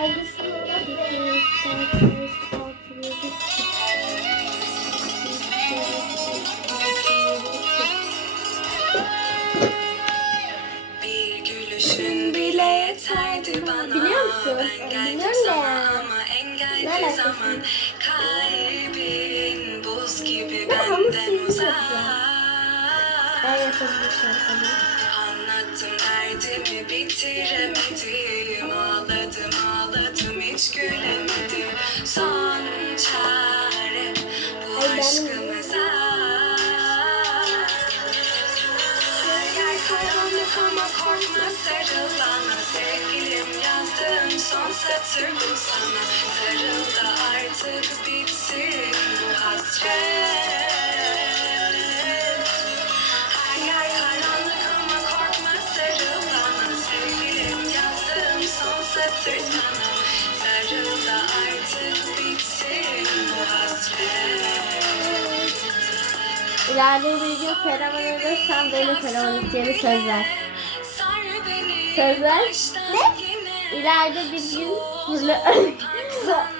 Hadi şunu da Bir gülüşün bile yeterdi bana. Biliyor musun? Ben geldim sana ama alakası? zaman. Kalbin buz gibi benden uzak. Ben yapabilirsem tabii. Anlattım derdimi bitiremedim. Ağladım ağladım hiç gülemedim. Son çare bu aşkımıza. Her yer karanlık ama korkma sarıl bana Sevgilim yazdığım son satır bu sana. Sarıl da artık bitsin bu hasret İleride bir gün fenomen olursan beni fenomen edeceğini söz ver. Söz ver. yine İleride bir gün fırla...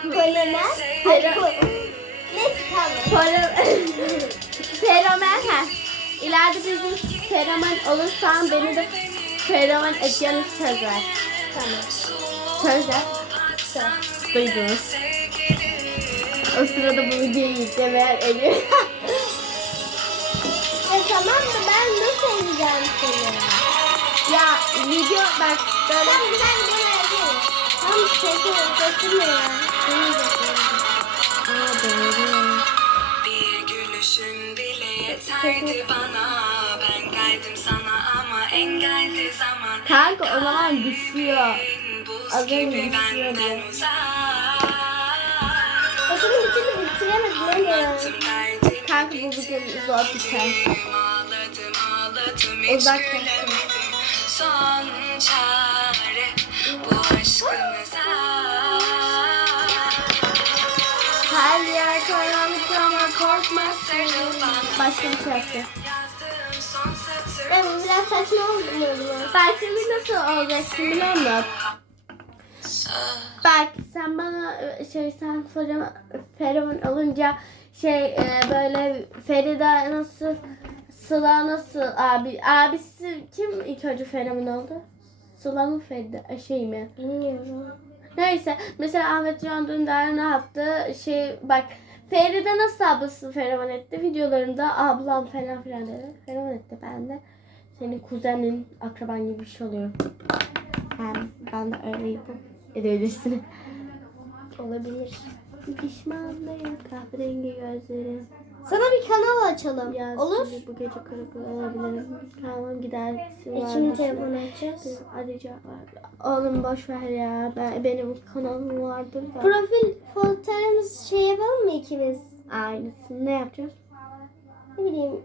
Fenomen? Ne Fenomen ha. İleride bir gün fenomen olursan beni de fenomen edeceğini söz ver. Tamam. Söz ver. Söz. Duydunuz. O sırada bu videoyu yüklemeye eliyor. Tamam da ben nasıl edeceğim seni? ya video bak böyle... Ben güzel videolar yapıyorum. Tam sesi götürme ya. Seni götürüyorum. Aa doğru. Bir gülüşün bile yeterdi bana Ben geldim sana ama engelli zaman Kanka o zaman düşüyor. Az önce düşüyordu. bir türlü bitiremedim Kanka bu video zor biter. Ağladım hiç Uzak gülemedim Son çare bu aşkımıza Her yer karanlık ama korkma. Sarıl Başka bir satır Ben biraz saçma oldum o zaman. Bak şimdi nasıl olacaksın biliyor musun? Bak sen bana şey sen feromon, alınca şey e, böyle Feride nasıl Sıla nasıl abi abisi kim ilk önce feromon oldu? Sıla mı Feride E, şey mi? Bilmiyorum. Neyse mesela Ahmet Can Dündar ne yaptı? Şey bak Feride nasıl ablası fenomen etti? Videolarında ablam falan filan dedi. Fenomen etti ben de. Senin kuzenin, akraban gibi bir şey oluyor. Ben, ben de öyleyim. Edebilirsin. Olabilir. Pişmanlıyım kahverengi gözlerim. Sana bir kanal açalım. Yaz Olur. bu gece kırık olabilirim. Tamam gidersin. E kimin telefonu açacağız? Arayacaklar. Oğlum boş ver ya. Ben, benim kanalım vardır da. Profil fotoğrafımız şey yapalım mı ikimiz? Aynısını ne yapacağız? Ne bileyim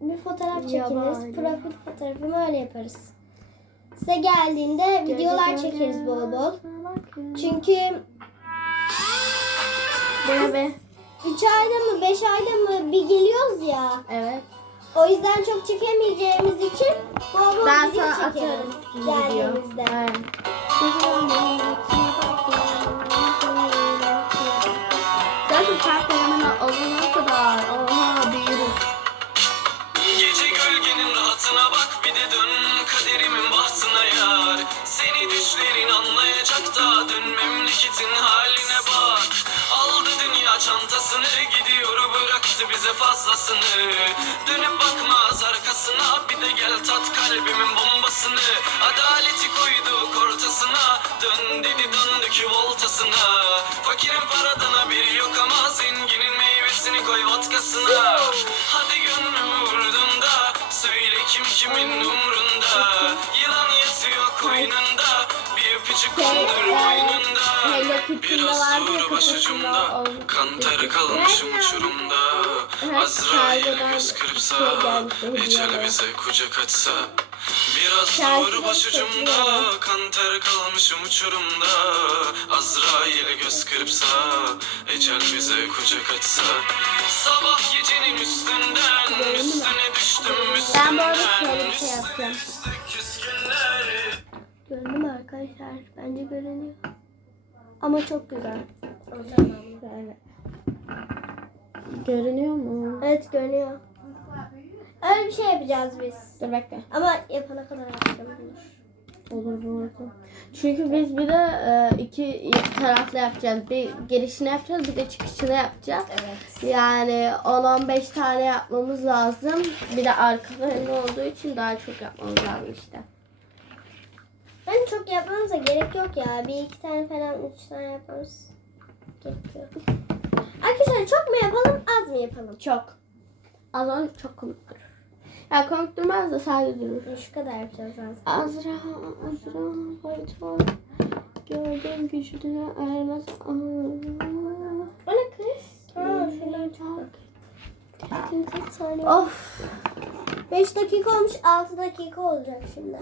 bir fotoğraf çekeriz. Yabani. Profil fotoğrafımı öyle yaparız. Size geldiğinde videolar çekeriz bol bol. Çünkü Bebe. 3 ayda mı 5 ayda mı bir geliyoruz ya. Evet. O yüzden çok çekemeyeceğimiz için bol bol Ben video sana çekeriz geldiğimizde. Evet. Zaten sen fenomeni olana kadar. Oha büyürüz. Gece gölgenin rahatına bak bir de dön kaderimin bahtına yar Seni düşlerin anlayacak da dön memleketin dünya çantasını gidiyor bıraktı bize fazlasını. Dönüp bakmaz arkasına. Bir de gel tat kalbimin bombasını. Adaleti koyduk ortasına. Dön dedi döndü ki voltasına. Fakirin paradan haberi yok ama zenginin meyvesini koy vodkasına. Hadi gönlümü vurdun da söyle kim kimin umrunda. Yılan yatıyor koynunda boynunda. Hello Kitty'de Biraz sonra başucumda kafasında o- Kan terı kalmışım uçurumda. Azrail göz kırpsa Ecel bize kucak açsa. Biraz doğru başucumda. seviyorum. Kan ter kalmışım uçurumda. Azrail göz kırpsa Ecel bize kucak açsa. Sabah gecenin üstünden Üstüne düştüm Ben bu arada üstünden. şöyle bir şey yapacağım. Mü arkadaşlar? Bence görünüyor. Ama çok güzel. Böyle. Görünüyor mu? Evet görünüyor. Öyle bir şey yapacağız biz. Dur bekle. Ama yapana kadar yapacağım. Olur bu arada. Çünkü biz bir de e, iki taraflı yapacağız. Bir girişini yapacağız bir de çıkışını yapacağız. Evet. Yani 10-15 tane yapmamız lazım. Bir de arkalarında olduğu için daha çok yapmamız lazım işte. Ben çok yapmamıza gerek yok ya. Bir iki tane falan üç tane yaparız. Gerekiyor. Arkadaşlar çok mu yapalım az mı yapalım? Çok. Az önce çok komik durur. Ya komik durmaz da sadece durur. Şu kadar yapacağız az. Azra, Azra, Baytar. Gördüm güçlüğüne ermez. O ne kız? Ha şuradan çok. Of. 5 dakika olmuş 6 dakika olacak şimdi.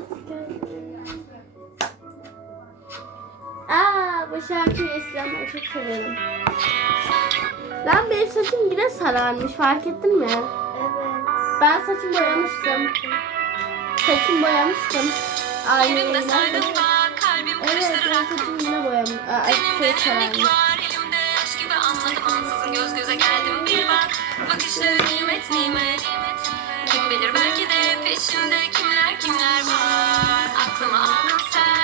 Aa bu şarkıyı eskiden çok severim. Lan benim saçım yine sararmış fark ettin mi? Evet. Ben saçım boyamıştım. Saçım boyamıştım. Aynı Yerimde kalbim Evet ben saçım yine boyamış. Aa, şey sararmış. var elimde yaş gibi anladım ansızın göz göze geldim bir bak Bakışları nimet nimet Kim bilir belki de peşimde kimler kimler var Aklıma aldın sen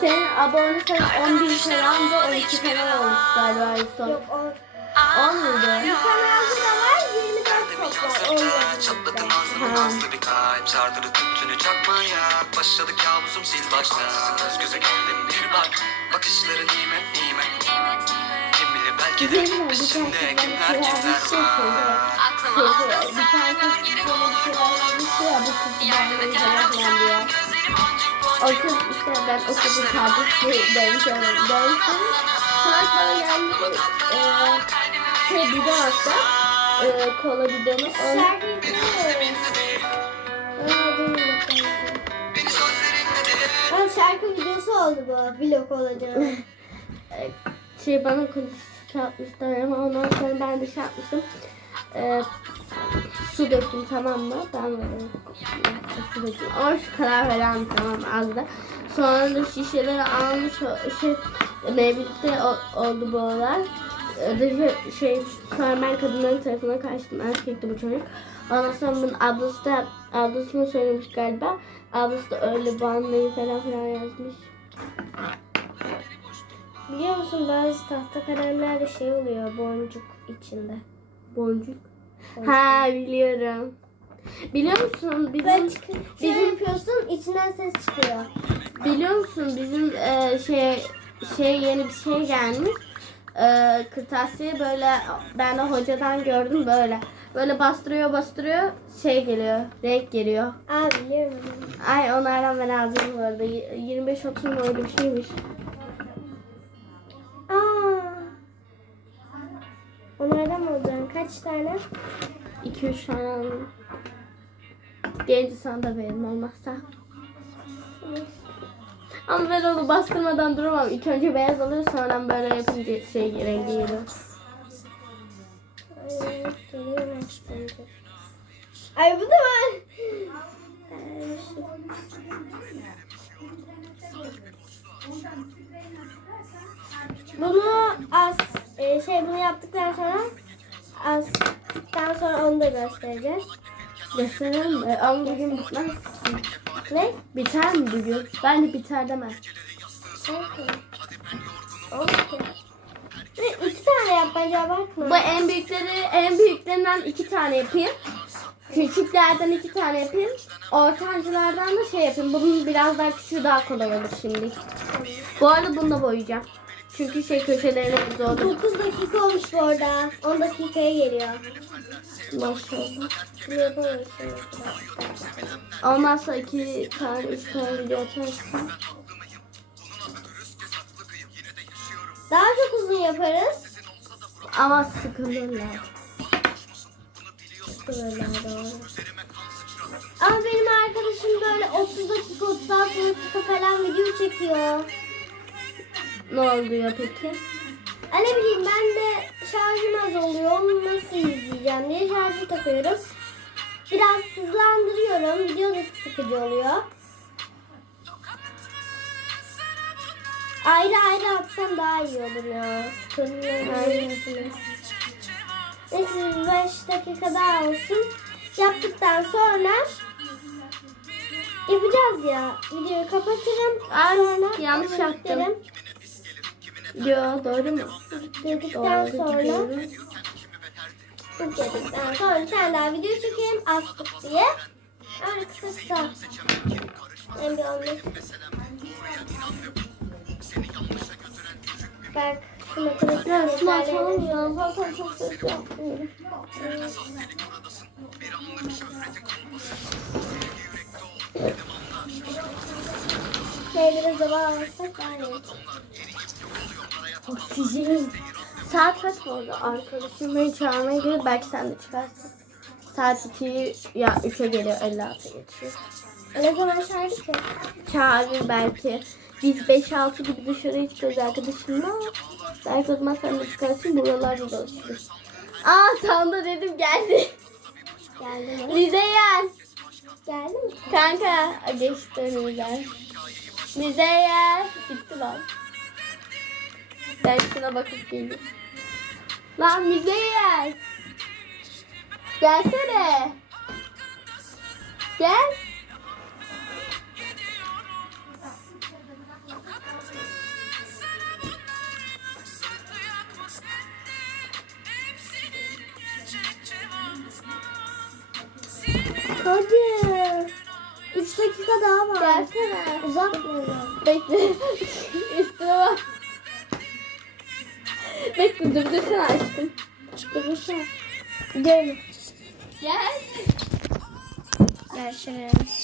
Senin abone sayın 10 bin falan da 12 falan olmuş galiba en son. Yok o. 10 muydu? Kanalda da var 24 Bir toplar. yansırca Olmadı. çatladın ağzını nazlı bir kalp Sardırı tüttünü çakmaya Başladı kabusum sil başta Göz göze geldim bir bak Bakışları nimet nimet Kim bilir belki de peşimde kimler güzel, kimler güzel, var Aklıma Şey, aldın bir tane sen bir olur şeyler olur Yardım et diye. sen gözleri boncuk O kız işte ben o kızı kardeşle dövüşüyorum. Dövüştüm. Sonra bana geldi e, şey bidon attı. E, kola bidonu. Onu, Şarkıyı de Aa, şarkı videosu oldu bu. Vlog olacak. şey bana konuşuyor atmışlar ama ondan sonra ben de şey yapmıştım. Su döktüm tamam mı? Ben böyle su döktüm. Ama şu kadar falan tamam az da. Sonra da şişeleri almış şey o- oldu bu olay. E, de şey sonra ben kadınların tarafına kaçtım. Erkekti bu çocuk. Ondan sonra bunun ablası da ablasına söylemiş galiba. Ablası da öyle banlayı falan filan yazmış. Biliyor musun bazı tahta kalemlerde şey oluyor boncuk içinde. Boncuk. Ha biliyorum. Biliyor musun bizim bizim yapıyorsun içinden ses çıkıyor. biliyor musun bizim e, şey şey yeni bir şey gelmiş. E, kırtasiye böyle ben de hocadan gördüm böyle. Böyle bastırıyor bastırıyor şey geliyor. Renk geliyor. Aa biliyorum. Ay onlardan ben aldım bu arada. Y- 25-30 mu öyle bir şeymiş. Kaç tane? 2-3 tane aldım. Genci sana da verin olmazsa. Ama ben onu bastırmadan duramam. İlk önce beyaz alıyor sonra böyle yapınca şey rengi geliyor. Ay, bu da var. Bunu az e, şey bunu yaptıktan sonra astıktan sonra onu da göstereceğiz. Gösterelim mi? Ama bugün bitmez. Ne? Biter mi bugün? Bence biter deme. Okey. Okey. Ne, iki tane yap bence abartma. Bu en büyükleri, en büyüklerinden iki tane yapayım. Küçüklerden iki tane yapayım. Ortancılardan da şey yapayım. Bunun biraz daha küçüğü daha kolay olur şimdi. Bu arada bunu da boyayacağım. Çünkü şey köşelerine zor. 9 dakika olmuş bu arada. 10 dakikaya geliyor. Maşallah. Sonra iki tane, üç tane video atarsın. Daha çok uzun yaparız. Ama sıkılırlar. Böyle doğru. Ama benim arkadaşım böyle 30 çekiyor. Ne oluyor peki? Ne bileyim ben de şarjım az oluyor. Onu nasıl izleyeceğim diye şarjı takıyorum. Biraz hızlandırıyorum. Video da sıkıcı oluyor. Ayrı ayrı atsam daha iyi olur ya. Sıkılmıyorsunuz. Neyse 5 dakika daha olsun. Yaptıktan sonra yapacağız ya. Videoyu kapatırım. Ay, sonra yanlış yaptım. Yo doğru mu? Dedikten sonra gidiyorum. dedikten sonra bir tane daha video çekeyim astık diye. Öyle kısa kısa. Ben bir anlık. Bak Ya defterlerini- çalışıyorum. Zaten çok ses yapmıyorum. Şöyle biraz hava alırsak daha iyi. Oksijen. Saat kaç bu arada? Arkadaşım beni çağırmaya gelir. Belki sen de çıkarsın. Saat 2 ya 3'e geliyor. 56 geçiyor. Ne zaman şarkı ki? Çağırır belki. Biz 5-6 gibi dışarıya çıkıyoruz arkadaşımla. Belki o zaman sen de çıkarsın. Buralarda dolaşırız. Aa tam da dedim geldi. Geldi mi? Müzeyyen. Geldi mi? Kanka geçti önümüzden. Müzeyyen. Gitti lan. Ben şuna bakıp geleyim. Lan Müzeyyen. Gelsene. Gel. Hadi. 3 dakika daha var. Gelsene. Uzatmayalım. Bekle. Üstüne bak. Bekle dur dursana aşkım. Dur dursana. Gidelim. Gel. Görüşürüz.